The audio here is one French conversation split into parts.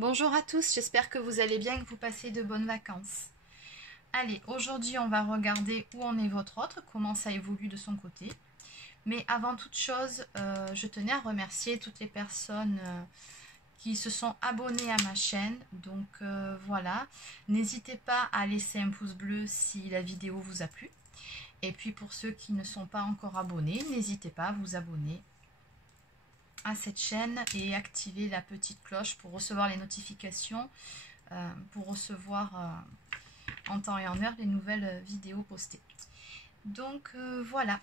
Bonjour à tous, j'espère que vous allez bien et que vous passez de bonnes vacances. Allez, aujourd'hui on va regarder où en est votre autre, comment ça évolue de son côté. Mais avant toute chose, je tenais à remercier toutes les personnes qui se sont abonnées à ma chaîne. Donc voilà, n'hésitez pas à laisser un pouce bleu si la vidéo vous a plu. Et puis pour ceux qui ne sont pas encore abonnés, n'hésitez pas à vous abonner à cette chaîne et activer la petite cloche pour recevoir les notifications, pour recevoir en temps et en heure les nouvelles vidéos postées. Donc voilà,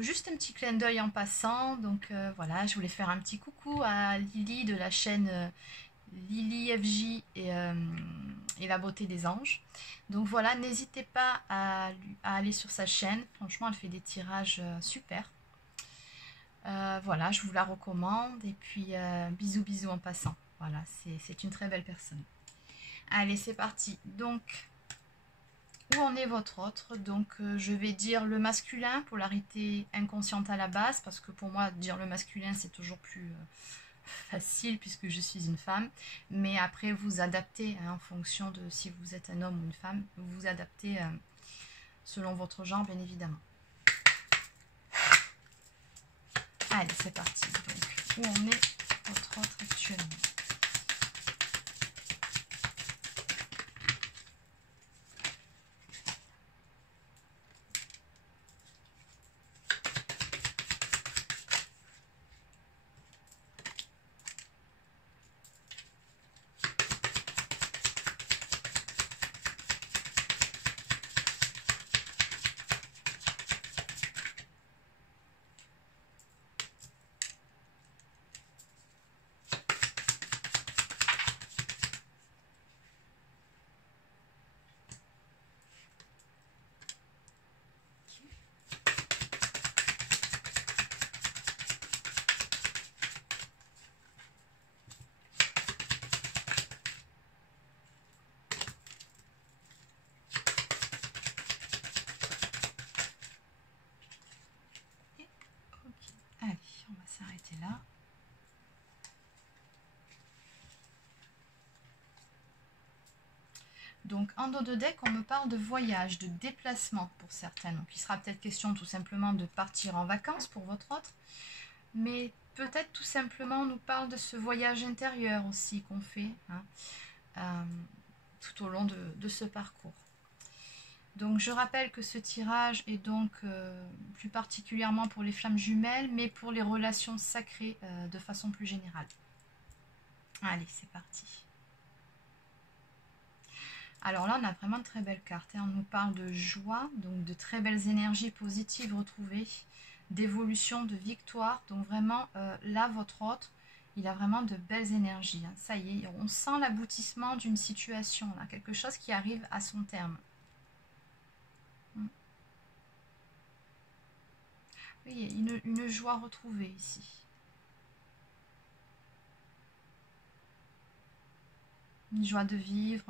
juste un petit clin d'œil en passant. Donc voilà, je voulais faire un petit coucou à Lily de la chaîne Lily FJ et la beauté des anges. Donc voilà, n'hésitez pas à aller sur sa chaîne, franchement elle fait des tirages super. Voilà, je vous la recommande. Et puis, bisous, bisous en passant. Voilà, c'est une très belle personne. Allez, c'est parti. Donc, où en est votre autre? Donc, je vais dire le masculin, polarité inconsciente à la base, parce que pour moi, dire le masculin, c'est toujours plus facile, puisque je suis une femme. Mais après, vous adaptez hein, en fonction de si vous êtes un homme ou une femme. Vous vous adaptez selon votre genre, bien évidemment. Allez, c'est parti. Donc, où en est votre autre actuellement? Allez, on va s'arrêter là. Donc, en dos de deck, on me parle de voyage, de déplacement pour certains. Donc, il sera peut-être question tout simplement de partir en vacances pour votre autre. Mais peut-être tout simplement on nous parle de ce voyage intérieur aussi qu'on fait hein, tout au long de ce parcours. Donc, je rappelle que ce tirage est donc plus particulièrement pour les flammes jumelles, mais pour les relations sacrées de façon plus générale. Allez, c'est parti. Alors là, on a vraiment de très belles cartes. Hein. On nous parle de joie, donc de très belles énergies positives retrouvées, d'évolution, de victoire. Donc vraiment, là, votre autre, il a vraiment de belles énergies. Hein. Ça y est, on sent l'aboutissement d'une situation, là, quelque chose qui arrive à son terme. Oui, une joie retrouvée ici. Une joie de vivre,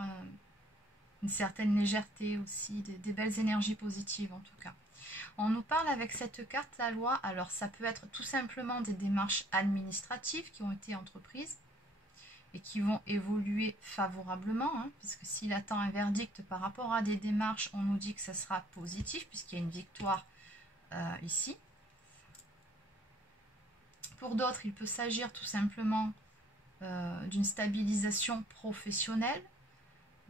une certaine légèreté aussi, des belles énergies positives en tout cas. On nous parle avec cette carte la loi, alors ça peut être tout simplement des démarches administratives qui ont été entreprises et qui vont évoluer favorablement, hein, puisque s'il attend un verdict par rapport à des démarches, on nous dit que ça sera positif puisqu'il y a une victoire ici. Pour d'autres, il peut s'agir tout simplement d'une stabilisation professionnelle.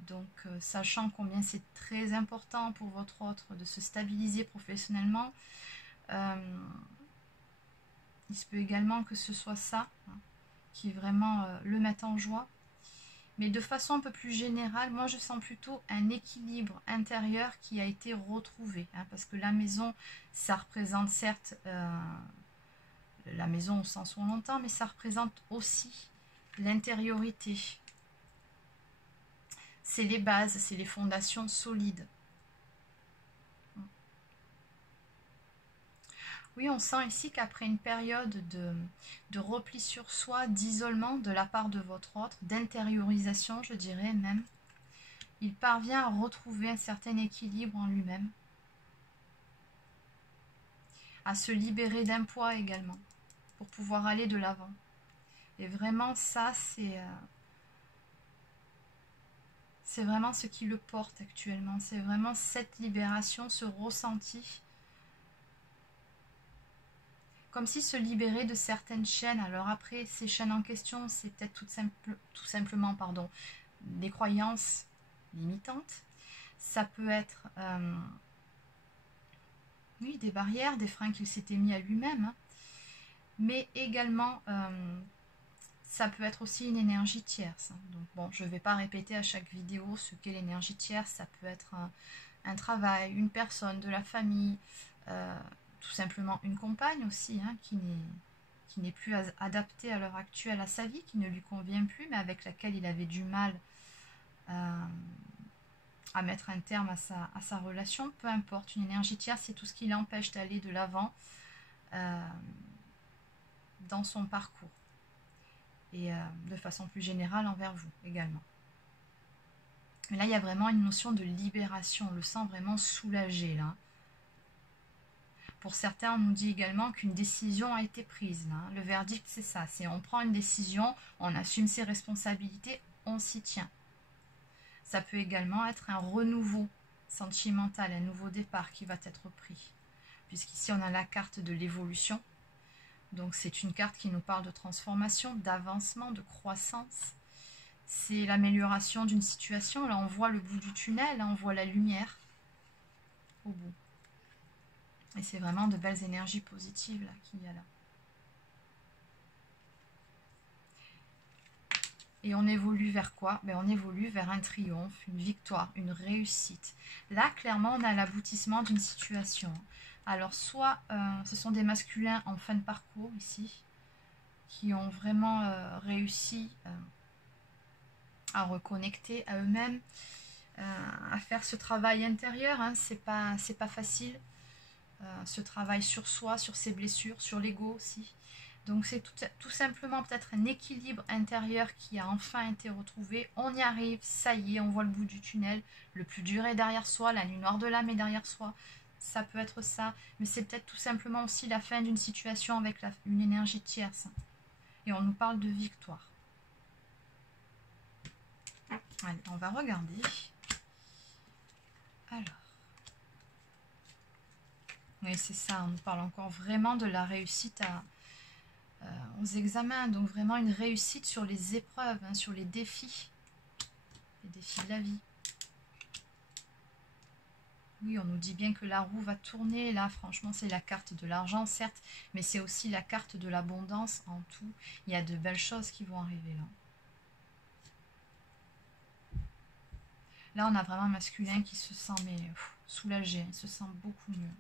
Donc, sachant combien c'est très important pour votre autre de se stabiliser professionnellement, il se peut également que ce soit ça hein, qui vraiment le mette en joie. Mais de façon un peu plus générale, moi je sens plutôt un équilibre intérieur qui a été retrouvé. Hein, parce que la maison, ça représente certes la maison au sens où on l'entend, mais ça représente aussi l'intériorité. C'est les bases, c'est les fondations solides. Oui, on sent ici qu'après une période de repli sur soi, d'isolement de la part de votre autre, d'intériorisation, je dirais même, il parvient à retrouver un certain équilibre en lui-même, à se libérer d'un poids également, pour pouvoir aller de l'avant. Et vraiment, ça, C'est vraiment ce qui le porte actuellement. C'est vraiment cette libération, ce ressenti. Comme s'il se libérait de certaines chaînes. Alors après, ces chaînes en question, c'est peut-être tout simplement des croyances limitantes. Ça peut être oui, des barrières, des freins qu'il s'était mis à lui-même. Hein. Mais également, ça peut être aussi une énergie tierce. Donc bon, je ne vais pas répéter à chaque vidéo ce qu'est l'énergie tierce. Ça peut être un travail, une personne, de la famille, tout simplement une compagne aussi, hein, qui n'est plus adaptée à l'heure actuelle à sa vie, qui ne lui convient plus, mais avec laquelle il avait du mal à mettre un terme à sa relation. Peu importe, une énergie tierce, c'est tout ce qui l'empêche d'aller de l'avant dans son parcours. Et de façon plus générale envers vous également. Mais là, il y a vraiment une notion de libération. On le sent vraiment soulagé, là. Pour certains, on nous dit également qu'une décision a été prise. Là. Le verdict, c'est ça. C'est on prend une décision, on assume ses responsabilités, on s'y tient. Ça peut également être un renouveau sentimental, un nouveau départ qui va être pris. Puisqu'ici, on a la carte de l'évolution. Donc, c'est une carte qui nous parle de transformation, d'avancement, de croissance. C'est l'amélioration d'une situation. Là, on voit le bout du tunnel, là, on voit la lumière au bout. Et c'est vraiment de belles énergies positives là qu'il y a là. Et on évolue vers quoi? On évolue vers un triomphe, une victoire, une réussite. Là, clairement, on a l'aboutissement d'une situation. Alors, soit ce sont des masculins en fin de parcours ici, qui ont vraiment réussi à reconnecter à eux-mêmes, à faire ce travail intérieur. Hein. C'est pas facile. Ce travail sur soi, sur ses blessures, sur l'ego aussi. Donc c'est tout simplement peut-être un équilibre intérieur qui a enfin été retrouvé. On y arrive, ça y est, on voit le bout du tunnel. Le plus dur est derrière soi, la nuit noire de l'âme est derrière soi. Ça peut être ça, mais c'est peut-être tout simplement aussi la fin d'une situation avec une énergie tierce. Et on nous parle de victoire. Allez, on va regarder. Alors. Oui, c'est ça, on nous parle encore vraiment de la réussite aux examens, donc vraiment une réussite sur les épreuves, hein, sur les défis de la vie. Oui, on nous dit bien que la roue va tourner, là franchement c'est la carte de l'argent certes, mais c'est aussi la carte de l'abondance en tout. Il y a de belles choses qui vont arriver là. Là on a vraiment un masculin qui se sent soulagé, il se sent beaucoup mieux.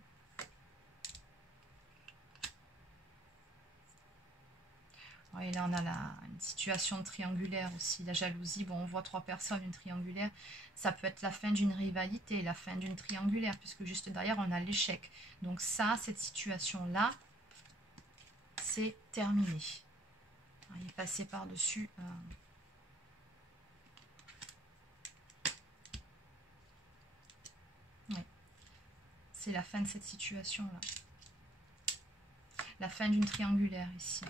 Et là, on a une situation triangulaire aussi, la jalousie. Bon, on voit 3 personnes, une triangulaire. Ça peut être la fin d'une rivalité, la fin d'une triangulaire, puisque juste derrière, on a l'échec. Donc ça, cette situation-là, c'est terminé. Il est passé par-dessus. Ouais. C'est la fin de cette situation-là. La fin d'une triangulaire ici.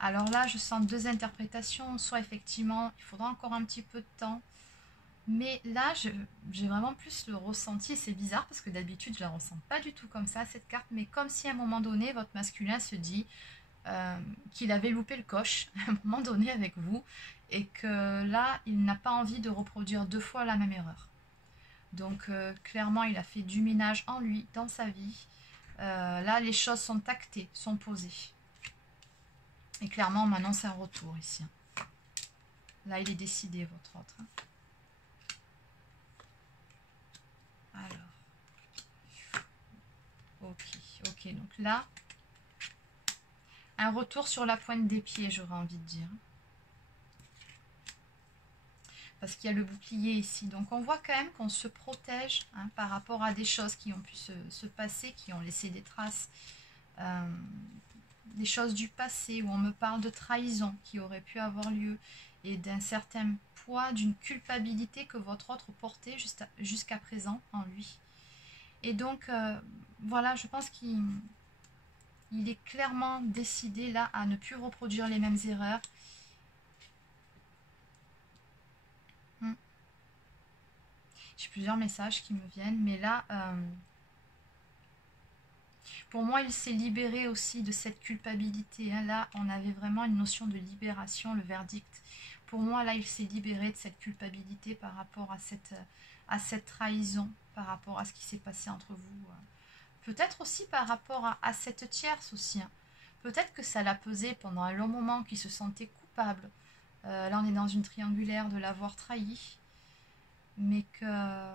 Alors là, je sens 2 interprétations. Soit effectivement, il faudra encore un petit peu de temps. Mais là, j'ai vraiment plus le ressenti. C'est bizarre parce que d'habitude, je ne la ressens pas du tout comme ça, cette carte. Mais comme si à un moment donné, votre masculin se dit qu'il avait loupé le coche à un moment donné avec vous. Et que là, il n'a pas envie de reproduire 2 fois la même erreur. Donc clairement, il a fait du ménage en lui, dans sa vie. Là, les choses sont actées, sont posées. Et clairement, on m'annonce un retour ici. Là, il est décidé, votre autre. Alors. Ok. Donc là, un retour sur la pointe des pieds, j'aurais envie de dire. Parce qu'il y a le bouclier ici. Donc, on voit quand même qu'on se protège hein, par rapport à des choses qui ont pu se passer, qui ont laissé des traces. Des choses du passé où on me parle de trahison qui aurait pu avoir lieu et d'un certain poids, d'une culpabilité que votre autre portait jusqu'à présent en lui. Et donc, voilà, je pense qu'il est clairement décidé là à ne plus reproduire les mêmes erreurs J'ai plusieurs messages qui me viennent, mais là, pour moi, il s'est libéré aussi de cette culpabilité. Hein. Là, on avait vraiment une notion de libération, le verdict. Pour moi, là, il s'est libéré de cette culpabilité par rapport à cette trahison, par rapport à ce qui s'est passé entre vous. Peut-être aussi par rapport à cette tierce aussi. Hein. Peut-être que ça l'a pesé pendant un long moment, qu'il se sentait coupable. Là, on est dans une triangulaire de l'avoir trahi. Mais que,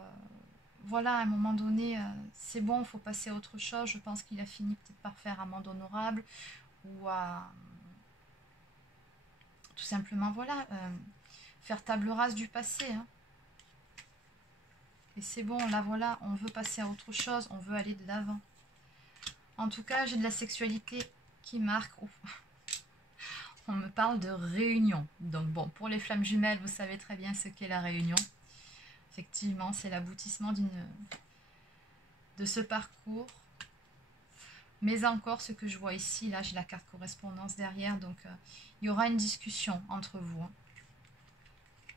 voilà, à un moment donné, c'est bon, il faut passer à autre chose. Je pense qu'il a fini peut-être par faire amende honorable ou à tout simplement, voilà, faire table rase du passé. Hein. Et c'est bon, là, voilà, on veut passer à autre chose, on veut aller de l'avant. En tout cas, j'ai de la sexualité qui marque. Oh. On me parle de réunion. Donc bon, pour les flammes jumelles, vous savez très bien ce qu'est la réunion. Effectivement, c'est l'aboutissement de ce parcours. Mais encore, ce que je vois ici, là, j'ai la carte correspondance derrière. Donc, il y aura une discussion entre vous. Hein.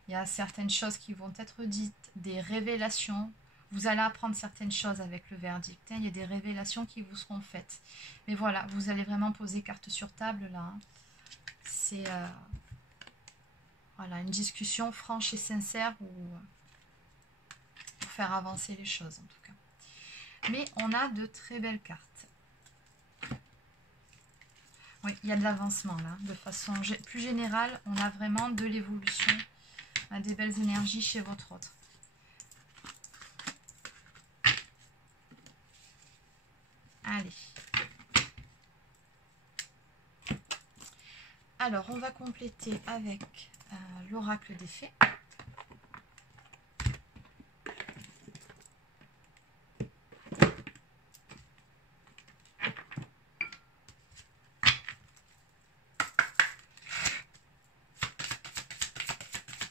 Il y a certaines choses qui vont être dites, des révélations. Vous allez apprendre certaines choses avec le verdict. Hein. Il y a des révélations qui vous seront faites. Mais voilà, vous allez vraiment poser carte sur table, là. Hein. C'est voilà, une discussion franche et sincère pour faire avancer les choses, en tout cas. Mais on a de très belles cartes. Oui, il y a de l'avancement, là. De façon plus générale, on a vraiment de l'évolution, des belles énergies chez votre autre. Allez. Alors, on va compléter avec l'oracle des fées.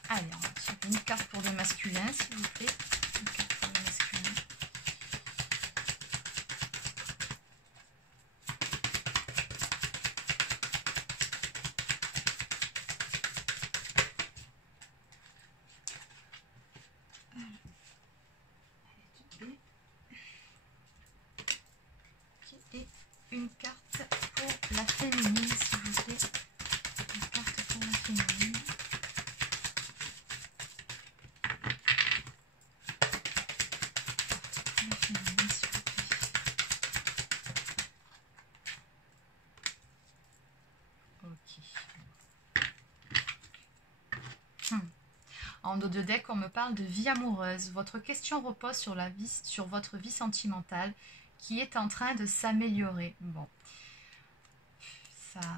Allez, on va tirer une carte pour le masculin, s'il vous plaît. Une carte pour le masculin. Et une carte pour la féminine, s'il vous plaît. Une carte pour la féminine. La féminine, s'il vous plaît. Ok. En dos de deck, on me parle de vie amoureuse. Votre question repose sur votre vie sentimentale qui est en train de s'améliorer. Bon,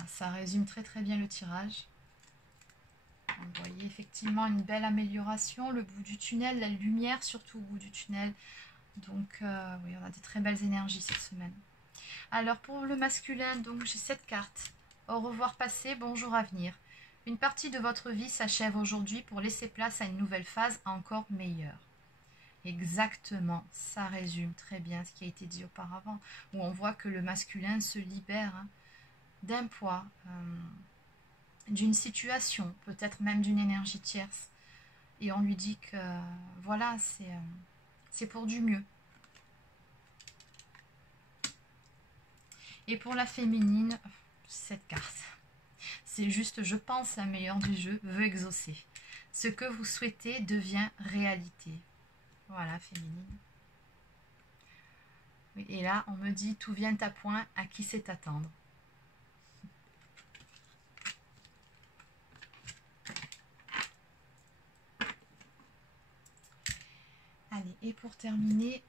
ça résume très très bien le tirage. Vous voyez effectivement une belle amélioration, le bout du tunnel, la lumière surtout au bout du tunnel. Donc oui, on a des très belles énergies cette semaine. Alors pour le masculin, donc j'ai cette carte. Au revoir passé, bonjour avenir. Une partie de votre vie s'achève aujourd'hui pour laisser place à une nouvelle phase encore meilleure. Exactement, ça résume très bien ce qui a été dit auparavant, où on voit que le masculin se libère hein, d'un poids, d'une situation, peut-être même d'une énergie tierce. Et on lui dit que voilà, c'est pour du mieux. Et pour la féminine, cette carte, c'est juste, je pense, la meilleure du jeu, veut exaucer. Ce que vous souhaitez devient réalité. Voilà, féminine. Et là, on me dit, tout vient à point, à qui c'est attendre. Allez, et pour terminer,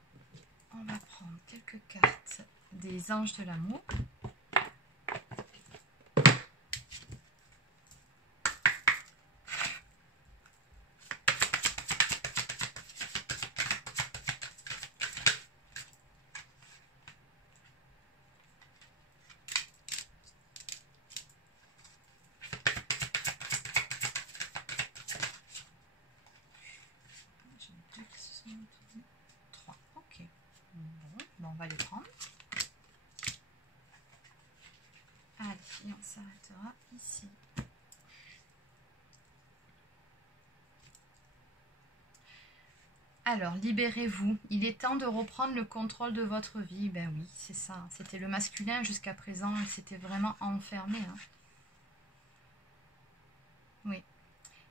on va prendre quelques cartes des anges de l'amour. On va les prendre. Alors, libérez-vous. Il est temps de reprendre le contrôle de votre vie. Ben oui, c'est ça. C'était le masculin jusqu'à présent. Il s'était vraiment enfermé. Hein. Oui.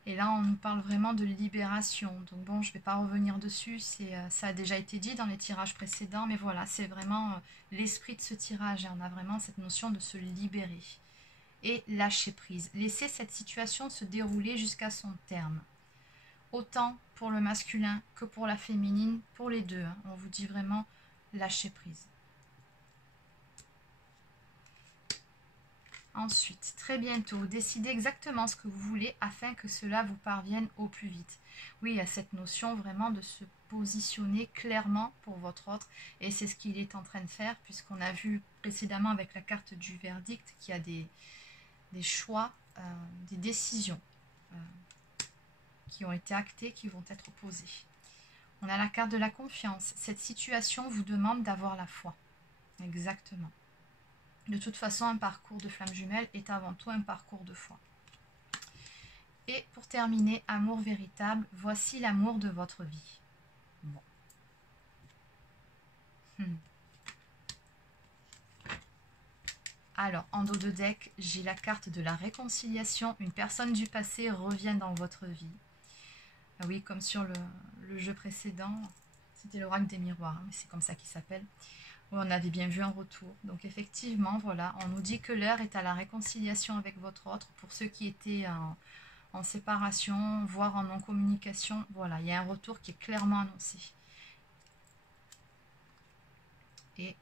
Et là, on nous parle vraiment de libération. Donc bon, je ne vais pas revenir dessus. Ça a déjà été dit dans les tirages précédents. Mais voilà, c'est vraiment l'esprit de ce tirage. Et on a vraiment cette notion de se libérer. Et lâcher prise. Laisser cette situation se dérouler jusqu'à son terme. Autant pour le masculin que pour la féminine, pour les deux. Hein. On vous dit vraiment lâcher prise. Ensuite, très bientôt, décidez exactement ce que vous voulez afin que cela vous parvienne au plus vite. Oui, il y a cette notion vraiment de se positionner clairement pour votre autre et c'est ce qu'il est en train de faire puisqu'on a vu précédemment avec la carte du verdict qu'il y a des choix, des décisions qui ont été actées, qui vont être posées. On a la carte de la confiance. Cette situation vous demande d'avoir la foi. Exactement. De toute façon, un parcours de flamme jumelle est avant tout un parcours de foi. Et pour terminer, amour véritable, voici l'amour de votre vie. Bon. Alors, en dos de deck, j'ai la carte de la réconciliation. Une personne du passé revient dans votre vie. Ah oui, comme sur le jeu précédent, c'était l'oracle des miroirs, hein, c'est comme ça qu'il s'appelle. On avait bien vu un retour. Donc effectivement, voilà, on nous dit que l'heure est à la réconciliation avec votre autre. Pour ceux qui étaient en séparation, voire en non-communication, voilà, il y a un retour qui est clairement annoncé. Et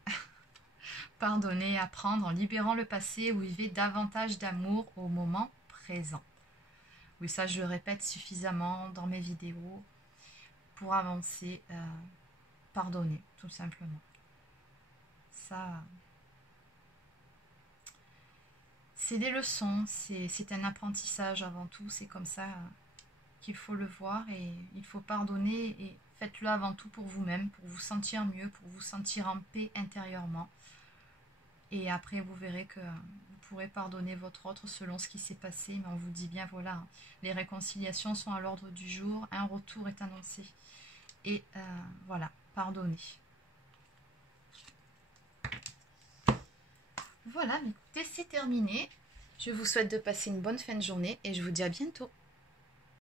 pardonnez, apprendre en libérant le passé, vous vivez davantage d'amour au moment présent. Oui, ça je le répète suffisamment dans mes vidéos pour avancer. Pardonner, tout simplement. Ça, c'est des leçons, c'est un apprentissage avant tout, c'est comme ça qu'il faut le voir et il faut pardonner et faites-le avant tout pour vous-même, pour vous sentir mieux, pour vous sentir en paix intérieurement. Et après vous verrez que vous pourrez pardonner votre autre selon ce qui s'est passé, mais on vous dit bien voilà, les réconciliations sont à l'ordre du jour, un retour est annoncé. Et voilà, pardonnez. Voilà, écoutez, c'est terminé. Je vous souhaite de passer une bonne fin de journée et je vous dis à bientôt.